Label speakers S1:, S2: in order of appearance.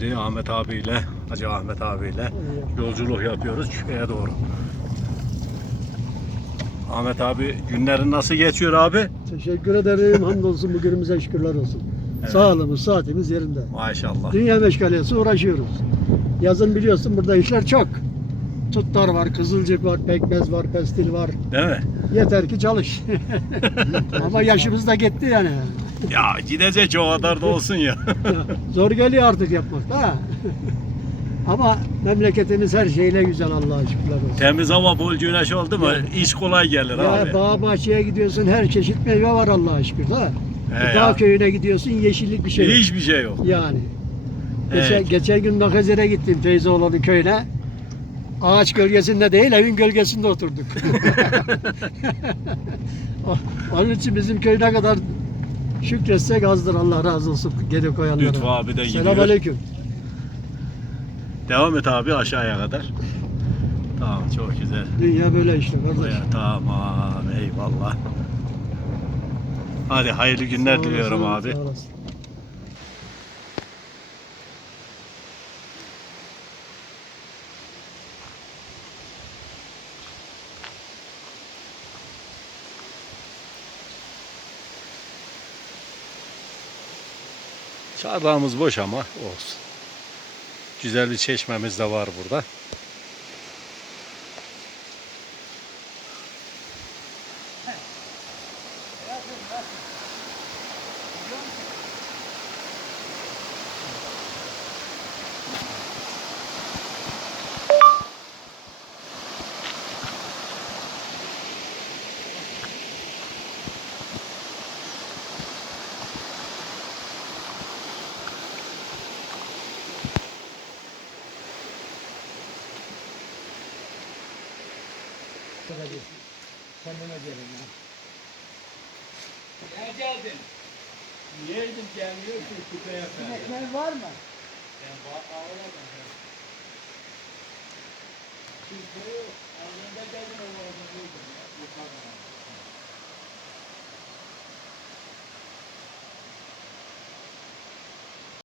S1: Şimdi Ahmet abiyle, Hacı Ahmet abiyle yolculuk yapıyoruz köye doğru. Ahmet abi günlerin nasıl geçiyor abi?
S2: Teşekkür ederim. Hamdolsun bugünümüze şükürler olsun.
S1: Evet.
S2: Sağlığımız, saatimiz yerinde.
S1: Maşallah.
S2: Dünya meşgalesi uğraşıyoruz. Yazın biliyorsun burada işler çok. Tutlar var, kızılcık var, pekmez var, pestil var.
S1: Değil mi?
S2: Yeter ki çalış. Ama yaşımız da gitti yani.
S1: Ya gidecek o kadar da olsun ya.
S2: Zor geliyor artık yapmak da. Ama memleketimiz her şeyle güzel Allah'a şükürler olsun.
S1: Temiz hava bol güneş oldu mu iş kolay gelir
S2: Ya
S1: abi.
S2: bağ bahçeye gidiyorsun her çeşit meyve var Allah'a şükür da.
S1: He
S2: Dağ
S1: ya.
S2: köyüne gidiyorsun yeşillik bir şey yok.
S1: Hiçbir şey yok.
S2: Yani. Geçen,
S1: Evet.
S2: geçen gün Nakazer'e gittim teyze oğlanın köyüne. Ağaç gölgesinde değil evin gölgesinde oturduk. Onun için bizim köy ne kadar şükretsek azdır Allah razı olsun geri koyanlara.
S1: Lütfü abi de gidiyor.
S2: Selam aleyküm.
S1: Devam et abi aşağıya kadar. Tamam çok güzel.
S2: Dünya böyle işte kardeş.
S1: Buraya tamam eyvallah. Hadi hayırlı günler
S2: Sağ
S1: diliyorum
S2: olasın,
S1: abi.
S2: sağ olasın.
S1: Çardağımız boş ama olsun. Güzel bir çeşmemiz de var burada.
S3: Ne geldin? Niyeydin gelmiyor ki küpe efendim?
S2: Ekmeğin var mı?
S3: Ben ağladım. Siz bu ağzında geldin o ağzında buldum ya. Yukarıdan.